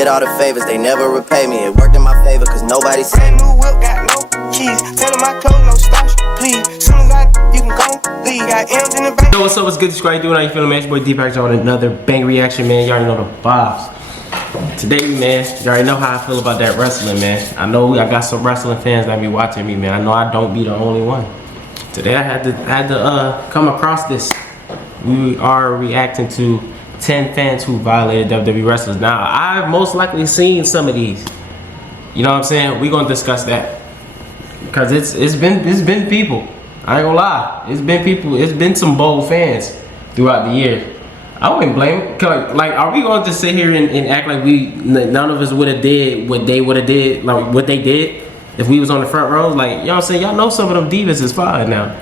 did all the favors, they never repay me. It worked in my favor, cause nobody saved me. New whip, got no keys. Tell my clothes, no starch, please. Soon as you can go, leave. Got M's in the bank. Yo, what's up? What's good? How you doing? How you feeling, man? It's your boy D back with another bang reaction, man. You already know the vibes. Today, man, you already know how I feel about that wrestling, man. I know I got some wrestling fans that be watching me, man. I know I don't be the only one. Today, I had to come across this. We are reacting to 10 fans who violated WWE wrestlers. Now, I've most likely seen some of these. You know what I'm saying? We're gonna discuss that because it's been people. I ain't gonna lie. It's been people. It's been some bold fans throughout the years. I wouldn't blame them. Like, are we gonna just sit here and act like none of us would have did what they would have did, like what they did if we was on the front row? Like, you know what I'm saying? Y'all know some of them divas is fine now.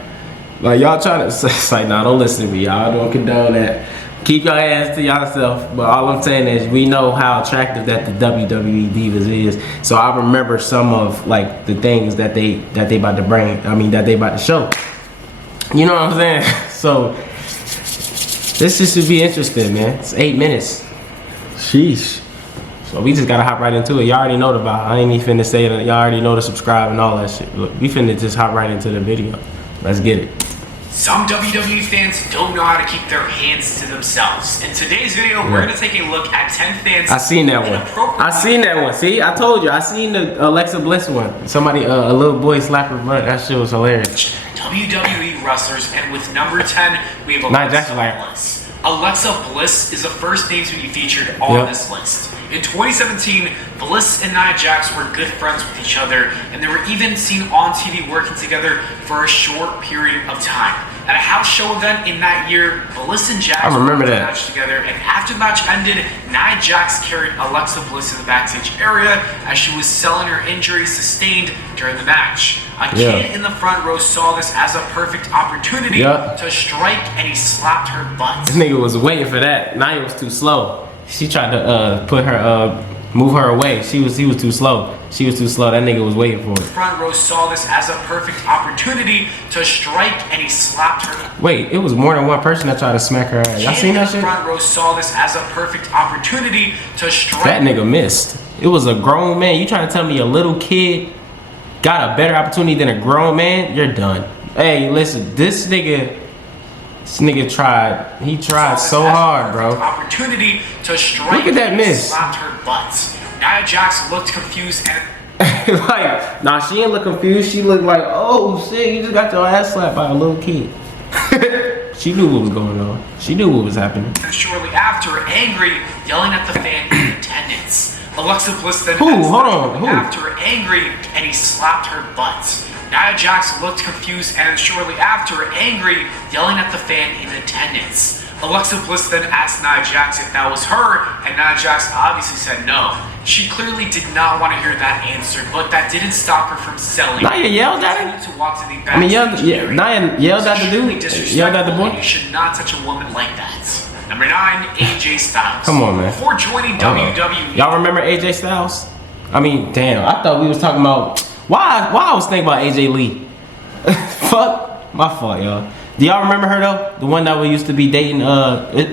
Like, y'all trying to, it's like, nah, don't listen to me. Y'all don't condone that. Keep your ass to yourself. But all I'm saying is we know how attractive that the WWE divas is. So I remember some of like the things that they about to bring. I mean, that they about to show. You know what I'm saying? So this just should be interesting, man. It's 8 minutes. Sheesh. So we just gotta hop right into it. Y'all already know the vibe. I ain't even finna say that. Y'all already know to subscribe and all that shit. Look, we finna just hop right into the video. Let's get it. Some WWE fans don't know how to keep their hands to themselves. In today's video, we're going to take a look at 10 fans. I seen that one. I seen that one. See, I told you. I seen the Alexa Bliss one. Somebody, a little boy slap her butt. That shit was hilarious. WWE wrestlers, and with number 10, we have Alexa Bliss. Alexa Bliss is the first name to be featured on this list. In 2017, Bliss and Nia Jax were good friends with each other, and they were even seen on TV working together for a short period of time. At a house show event in that year, Bliss and Jax were in a match together, and after the match ended, Nia Jax carried Alexa Bliss in the backstage area as she was selling her injuries sustained during the match. A kid in the front row saw this as a perfect opportunity to strike, and he slapped her butt. This nigga was waiting for that. Nia was too slow. She tried to put her, move her away. He was too slow. She was too slow. That nigga was waiting for it. The front row saw this as a perfect opportunity to strike, and he slapped her. Wait, it was more than one person that tried to smack her ass. Y'all seen that shit? The front row saw this as a perfect opportunity to strike. That nigga missed. It was a grown man. You trying to tell me a little kid got a better opportunity than a grown man? You're done. Hey, listen, this nigga tried. He tried so hard, bro. Opportunity to strike. Look at that miss. Slapped her butt. Nia Jax looked confused and like, nah, she didn't look confused. She looked like, oh shit, you just got your ass slapped by a little kid. She knew what was going on. She knew what was happening. And shortly after, angry, yelling at the fan in attendance. Alexa Bliss then after angry, and he slapped her butt. Nia Jax looked confused and shortly after, angry, yelling at the fan in attendance. Alexa Bliss then asked Nia Jax if that was her, and Nia Jax obviously said no. She clearly did not want to hear that answer, but that didn't stop her from selling. Nia yelled at him? To walk to the back. I mean, Nia yelled at the dude. Yelled at the boy. You should not touch a woman like that. Number 9, AJ Styles. Come on, man. Before joining WWE. Y'all remember AJ Styles? I mean, damn, I thought we was talking about why I was thinking about AJ Lee. Fuck, my fault, y'all. Do y'all remember her though? The one that we used to be dating.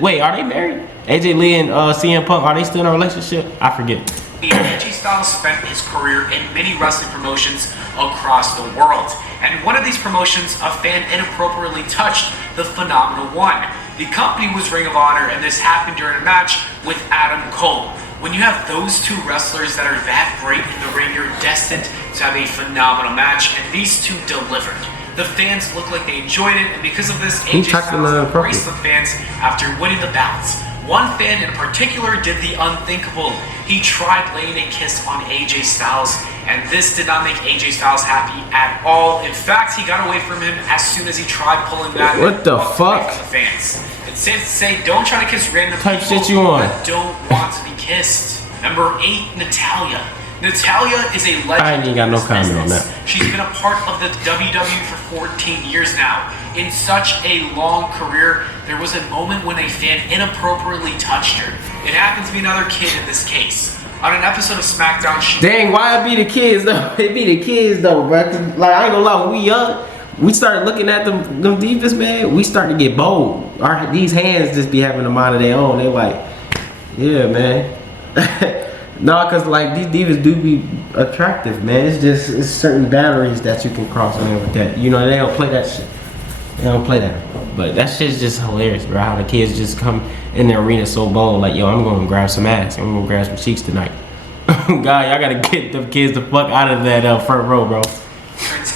Wait, are they married? AJ Lee and CM Punk, are they still in a relationship? I forget. AJ Styles spent his career in many wrestling promotions across the world. And one of these promotions, a fan inappropriately touched the Phenomenal One. The company was Ring of Honor, and this happened during a match with Adam Cole. When you have those two wrestlers that are that great in the ring, you're destined to have a phenomenal match, and these two delivered. The fans looked like they enjoyed it, and because of this, AJ Styles embraced the fans after winning the bouts. One fan in particular did the unthinkable. He tried laying a kiss on AJ Styles, and this did not make AJ Styles happy at all. In fact, he got away from him as soon as he tried pulling that. What the fuck? The fans. It's safe to say, don't try to kiss random type people shit you on that don't want to be kissed. Number 8, Natalya. Natalya is a legend. I ain't got no comment on that. She's been a part of the WWE for 14 years now. In such a long career, there was a moment when a fan inappropriately touched her. It happened to be another kid in this case. On an episode of SmackDown, dang, why it be the kids though? It be the kids though, bro. Like, I ain't gonna lie, when we young, we started looking at them divas, man. We start to get bold. These hands just be having a mind of their own. They like, yeah, man. No, cause like these divas do be attractive, man. It's certain boundaries that you can cross in there with that. You know, they don't play that shit. They don't play that. But that shit's just hilarious, bro. How the kids just come in the arena so bold, like, yo, I'm gonna grab some ass. I'm gonna grab some cheeks tonight. God, y'all gotta get them kids the fuck out of that front row, bro.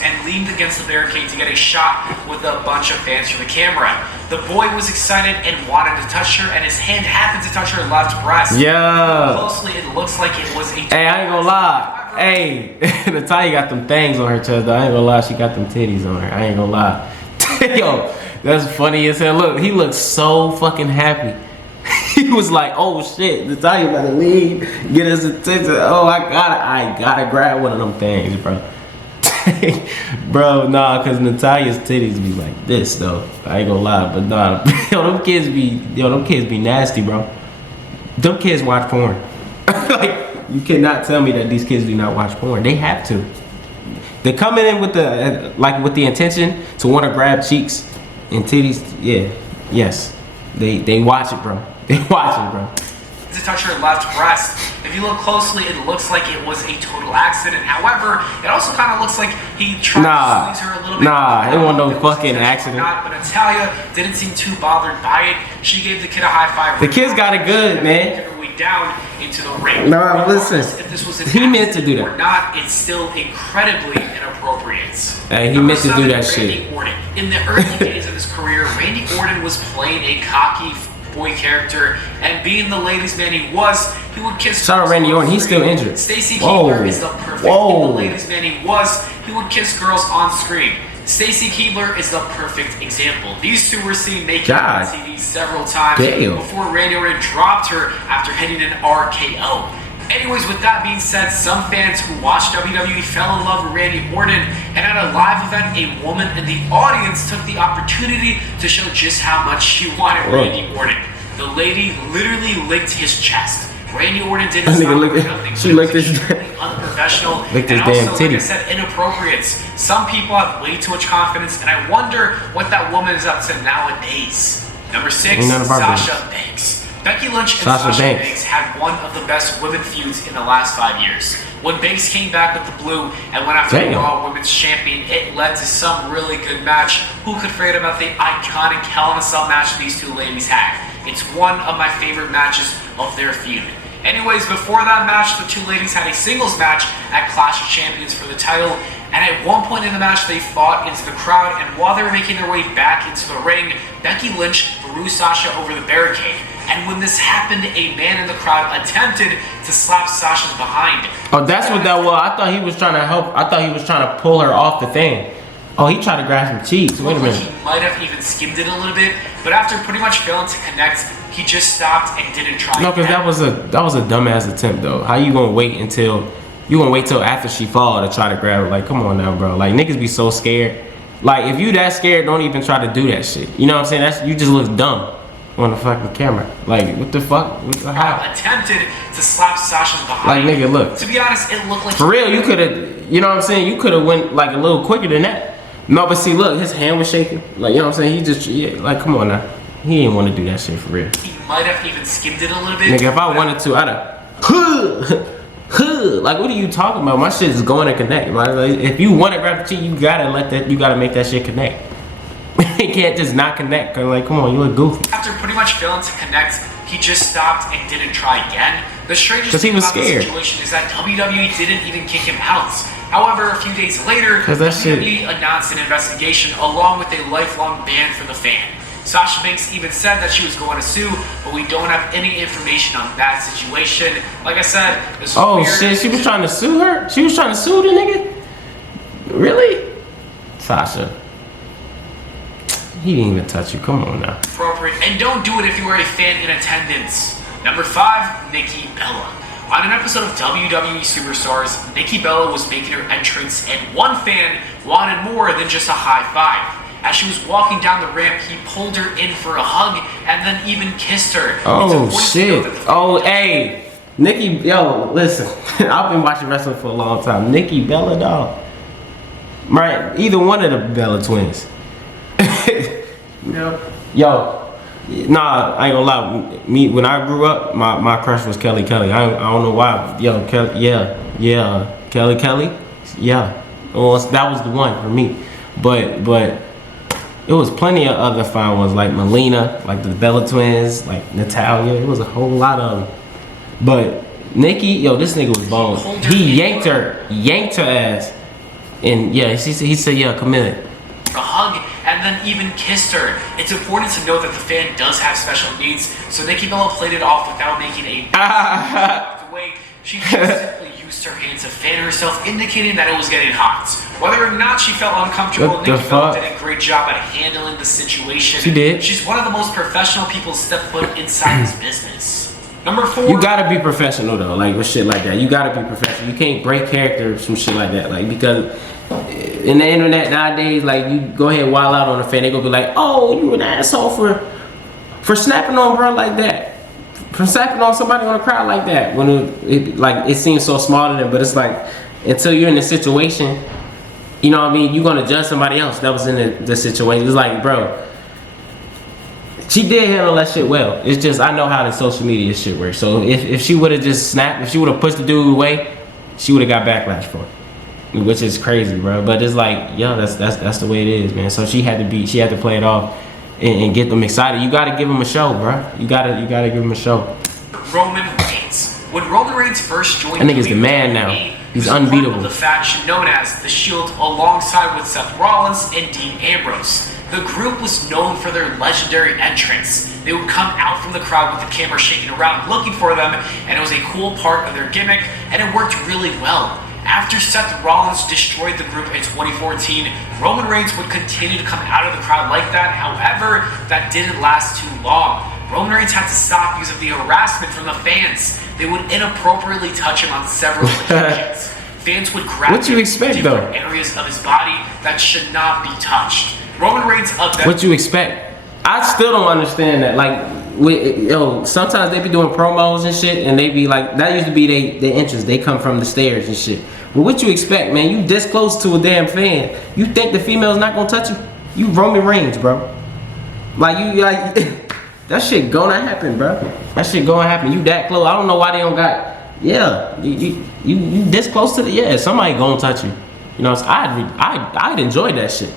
And leaned against the barricade to get a shot with a bunch of fans from the camera. The boy was excited and wanted to touch her, and his hand happened to touch her left breast. Yeah. Closely, it looks like it was a. Hey, I ain't gonna lie. Hey, Natalya got them things on her chest, though. I ain't gonna lie, she got them titties on her. I ain't gonna lie. Yo, that's funny as hell. Look, he looks so fucking happy. He was like, oh shit, Natalya about to leave, get his attention. Oh, I gotta grab one of them things, bro. Bro, nah, cause Natalya's titties be like this though. I ain't gonna lie, but nah, them kids be nasty, bro. Them kids watch porn. Like, you cannot tell me that these kids do not watch porn. They have to. They're coming in with the intention to want to grab cheeks and titties. Yeah, yes, they watch it, bro. They watch it, bro. To touch her left breast. If you look closely, it looks like it was a total accident. However, it also kind of looks like he tried to squeeze her a little bit. Nah, it wasn't no fucking accident. Not, but Natalya didn't seem too bothered by it. She gave the kid a high five. The kid's got it good, man. Down into the ring. No, listen. If this was he meant to do that or not, it's still incredibly inappropriate. Hey, he meant to do that shit. Randy Orton. In the early days of his career, Randy Orton was playing a cocky boy character, and being the ladies' man he would kiss. Shout out Randy Orton. He's still injured. Stacey Keebler is the perfect. Being the ladies' man he would kiss girls on screen. Stacey Keebler is the perfect example. These two were seen naked on TV several times before Randy Orton dropped her after hitting an RKO. Anyways, with that being said, some fans who watched WWE fell in love with Randy Orton, and at a live event, a woman in the audience took the opportunity to show just how much she wanted Randy Orton. The lady literally licked his chest. Randy Orton didn't stop for nothing. She licked his unprofessional licked his and damn also, titty. like I said, inappropriate. Some people have way too much confidence, and I wonder what that woman is up to nowadays. Number 6, Sasha Banks. Becky Lynch and Sasha Banks had one of the best women feuds in the last 5 years. When Banks came back with the blue and went after the Raw Women's Champion, it led to some really good match. Who could forget about the iconic Hell in a Cell match these two ladies had? It's one of my favorite matches of their feud. Anyways, before that match, the two ladies had a singles match at Clash of Champions for the title, and at one point in the match, they fought into the crowd, and while they were making their way back into the ring, Becky Lynch threw Sasha over the barricade. And when this happened, a man in the crowd attempted to slap Sasha's behind. Oh, that's what that was. I thought he was trying to help. I thought he was trying to pull her off the thing. Oh, he tried to grab some cheeks. Wait a minute. He might have even skimmed it a little bit, but after pretty much failing to connect, he just stopped and didn't try. No, because that was a dumbass attempt though. How you gonna wait till after she fall to try to grab her? Like, come on now, bro. Like, niggas be so scared. Like, if you that scared, don't even try to do that shit. You know what I'm saying? You just look dumb on the fucking camera. Like, what the fuck? Attempted to slap Sasha's behind. Like, nigga, look. To be honest, it looked like for real. You could have. You know what I'm saying? You could have went like a little quicker than that. No, but see, look, his hand was shaking. Like, you know what I'm saying? He just, like, come on now. He didn't want to do that shit for real. He might have even skimmed it a little bit. Nigga, if I wanted to, I'd have, like, what are you talking about? My shit is going to connect. Like, if you want to grab the cheek, you gotta make that shit connect. It can't just not connect. Cause like, come on, you look goofy. After pretty much failing to connect, he just stopped and didn't try again. The strangest thing about the situation is that WWE didn't even kick him out. However, a few days later, WWE announced an investigation along with a lifelong ban for the fan. Sasha Banks even said that she was going to sue, but we don't have any information on that situation. Like I said, this was weird. Shit, she was trying to sue her? She was trying to sue the nigga? Really? Sasha. He didn't even touch you. Come on now. Appropriate. And don't do it if you are a fan in attendance. Number 5, Nikki Bella. On an episode of WWE Superstars, Nikki Bella was making her entrance, and one fan wanted more than just a high five. As she was walking down the ramp, he pulled her in for a hug and then even kissed her. Oh, shit. Oh, hey. Nikki, yo, listen. I've been watching wrestling for a long time. Nikki Bella, dog. Right? Either one of the Bella twins. Yo, Nah, I ain't gonna lie. Me when I grew up, my crush was Kelly Kelly. I don't know why. Yo, Kelly, yeah, Kelly, yeah. Well, that was the one for me. But it was plenty of other fine ones like Melina, like the Bella Twins, like Natalia. It was a whole lot of them. But NIKKI, yo, this nigga was bold. He yanked her ass, and yeah, he said, yeah, commit it. A hug, and then even kissed her. It's important to note that the fan does have special needs, so Nikki Bella played it off without making a walked away. She just simply used her hand to fan herself, indicating that it was getting hot. Whether or not she felt uncomfortable, Nikki Bella did a great job at handling the situation. She did. She's one of the most professional people to step foot inside this business. Number 4. You gotta be professional though, like with shit like that. You gotta be professional. You can't break character or some shit like that, like because in the internet nowadays, like you go ahead and wild out on a fan, they gonna be like, oh, you an asshole for snapping on bro like that, for snapping on somebody on a crowd like that. When it seems so small to them, but it's like until you're in the situation, you know what I mean. You're gonna judge somebody else that was in the situation. It's like, bro, she did handle that shit well. It's just I know how the social media shit works. So if she would have just snapped, if she would have pushed the dude away, she would have got backlash for it, which is crazy, bro. But it's like, yo, that's the way it is, man. So she had to play it off and get them excited. You gotta give them a show, bro. You gotta give them a show. Roman Reigns. When Roman Reigns first joined, that nigga's the man now. He's unbeatable. The faction known as the Shield, alongside with Seth Rollins and Dean Ambrose. The group was known for their legendary entrance. They would come out from the crowd with the camera shaking around looking for them, and it was a cool part of their gimmick, and it worked really well. After Seth Rollins destroyed the group in 2014, Roman Reigns would continue to come out of the crowd like that. However, that didn't last too long. Roman Reigns had to stop because of the harassment from the fans. They would inappropriately touch him on several occasions. Fans would grab different areas of his body that should not be touched. Roman Reigns up there. What you expect? I still don't understand that. Like, sometimes they be doing promos and shit, and they be like, that used to be their entrance. They come from the stairs and shit. But what you expect, man? You this close to a damn fan. You think the female's not gonna touch you? You Roman Reigns, bro. That shit gonna happen, bro. That shit gonna happen. You that close. I don't know why they don't got. Yeah, you this close to the. Somebody gonna touch you. You know, I'd enjoy that shit.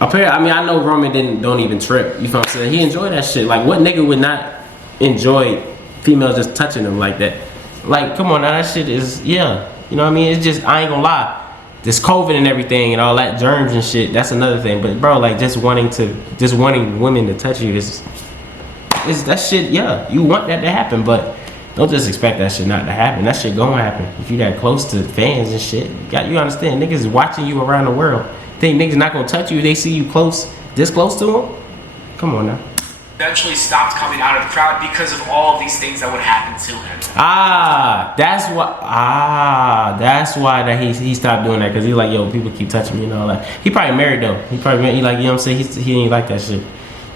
I mean, I know Roman don't even trip. You know what I'm saying? He enjoyed that shit. Like, what nigga would not enjoy females just touching him like that? Like, come on now, that shit is, yeah. You know what I mean? It's just, I ain't gonna lie. This COVID and everything and all that germs and shit, that's another thing. But bro, like just wanting women to touch you is that shit, yeah. You want that to happen, but don't just expect that shit not to happen. That shit gonna happen. If you that close to fans and shit, you understand, niggas is watching you around the world. Think niggas not gonna touch you if they see you this close to them? Come on now. Eventually stopped coming out of the crowd because of all of these things that would happen to him. That's why that he stopped doing that, because he's like, yo, people keep touching me and all that. He probably married though. He like, you know what I'm saying? He ain't like that shit.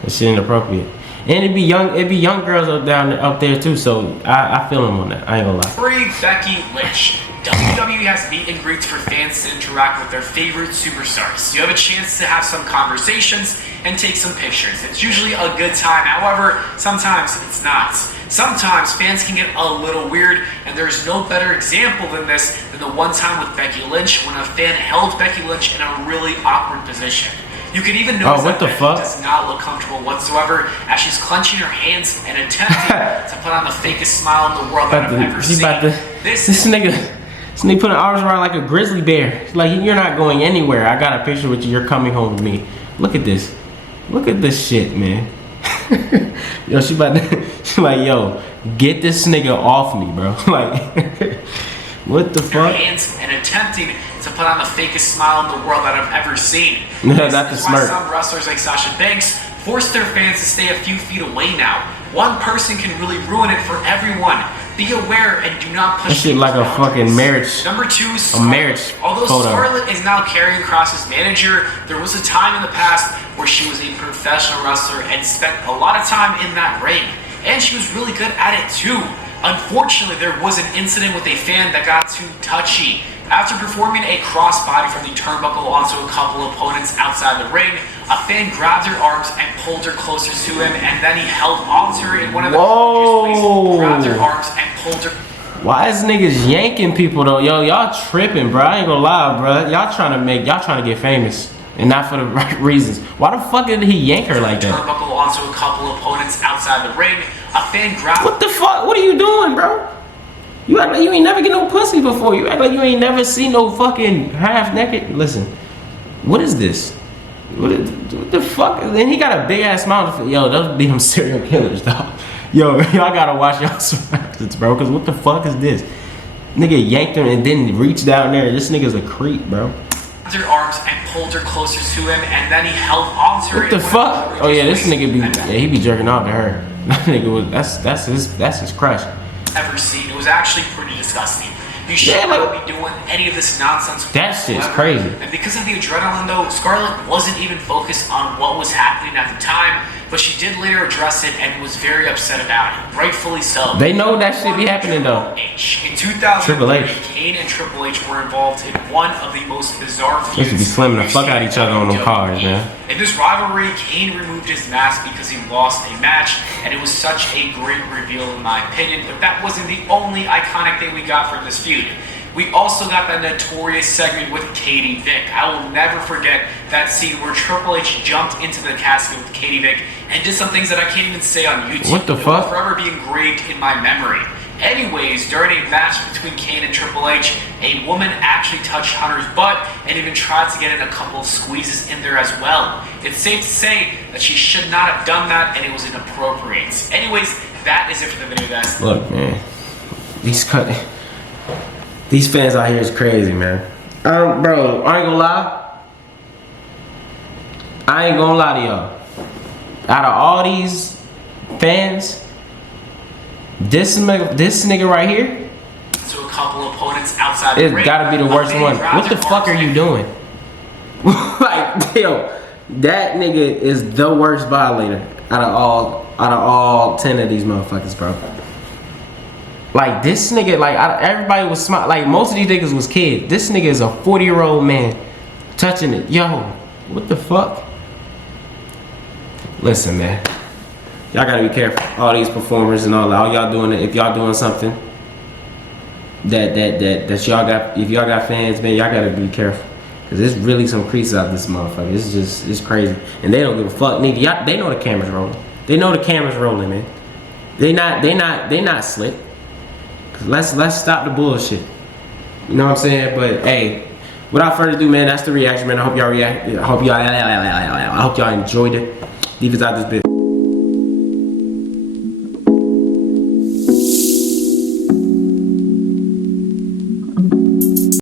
That shit inappropriate. And it'd be young girls up there too, so I feel him on that. I ain't gonna lie. Free Becky Lynch. WWE has meet and greets for fans to interact with their favorite superstars. You have a chance to have some conversations and take some pictures. It's usually a good time, however, sometimes it's not. Sometimes fans can get a little weird, and there's no better example than this than the one time with Becky Lynch when a fan held Becky Lynch in a really awkward position. You can even notice that Becky does not look comfortable whatsoever as she's clenching her hands and attempting to put on the fakest smile in the world that I've ever seen. This nigga putting arms around like a grizzly bear. Like, you're not going anywhere. I got a picture with you. You're coming home with me. Look at this. Look at this shit, man. Yo, she like, yo, get this nigga off me, bro. Like, what the fuck? Hands and attempting to put on the fakest smile in the world that I've ever seen. Not the smirk. Some wrestlers like Sasha Banks force their fans to stay a few feet away now. One person can really ruin it for everyone. Be aware and do not push. That shit like a fucking marriage. Number 2, marriage. Although Scarlett is now Karrion Kross's manager, there was a time in the past where she was a professional wrestler and spent a lot of time in that ring. And she was really good at it too. Unfortunately, there was an incident with a fan that got too touchy. After performing a crossbody from the turnbuckle onto a couple opponents outside the ring, a fan grabbed her arms and pulled her closer to him, and then he held onto her in one of the Whoa. grabbed her arms and pulled her. Why is niggas yanking people though? Yo, y'all tripping, bro. I ain't gonna lie, bro. Y'all trying to get famous. And not for the right reasons. Why the fuck did he yank her like that? Turnbuckle onto a couple opponents outside the ring. A fan grabbed. What the fuck? What are you doing, bro? You act like you ain't never get no pussy before. You act like you ain't never seen no fucking half naked. Listen, what is this? What the fuck? Then he got a big ass mouth. Yo, those be them serial killers, dog. Yo, y'all gotta watch y'all surroundings, bro. Cause what the fuck is this? Nigga yanked him and didn't reach down there. This nigga's a creep, bro. Her arms and pulled her closer to him, and then he held onto her. What the fuck? Oh yeah, this nigga he be jerking off to her. That nigga was that's his crush. Ever seen? It was actually pretty disgusting. You should not be doing any of this nonsense. That shit's crazy. And because of the adrenaline, though, Scarlett wasn't even focused on what was happening at the time, but she did later address it and was very upset about it. Rightfully so. They know that shit be happening though. In 2003, Kane and Triple H were involved in one of the most bizarre feuds. They should be slamming the fuck out of each other on them cars, man. In this rivalry, Kane removed his mask because he lost a match, and it was such a great reveal in my opinion, but that wasn't the only iconic thing we got from this feud. We also got that notorious segment with Katie Vick. I will never forget that scene where Triple H jumped into the casket with Katie Vick and did some things that I can't even say on YouTube. What the fuck? It will forever be engraved in my memory. Anyways, during a match between Kane and Triple H, a woman actually touched Hunter's butt and even tried to get in a couple of squeezes in there as well. It's safe to say that she should not have done that and it was inappropriate. Anyways, that is it for the video, guys. Look, man, these fans out here is crazy, man. Bro, I ain't gonna lie to y'all. Out of all these fans, this nigga right here, to a couple opponents outside the ring. It's gotta be the worst one. What the fuck are you doing? Like, yo, that nigga is the worst violator out of all 10 of these motherfuckers, bro. Like, this nigga, like, everybody was smart. Like, most of these niggas was kids. This nigga is a 40-year-old man touching it. Yo, what the fuck? Listen, man. Y'all gotta be careful. All these performers and all that. All y'all doing it. If y'all doing something that y'all got, if y'all got fans, man, y'all gotta be careful. Cause there's really some creeps out this motherfucker. It's crazy. And they don't give a fuck. Nigga, they know the camera's rolling. They know the camera's rolling, man. They not slick. Let's stop the bullshit. You know what I'm saying? But hey, without further ado, man, that's the reaction, man. I hope y'all enjoyed it. Leave us out this bit.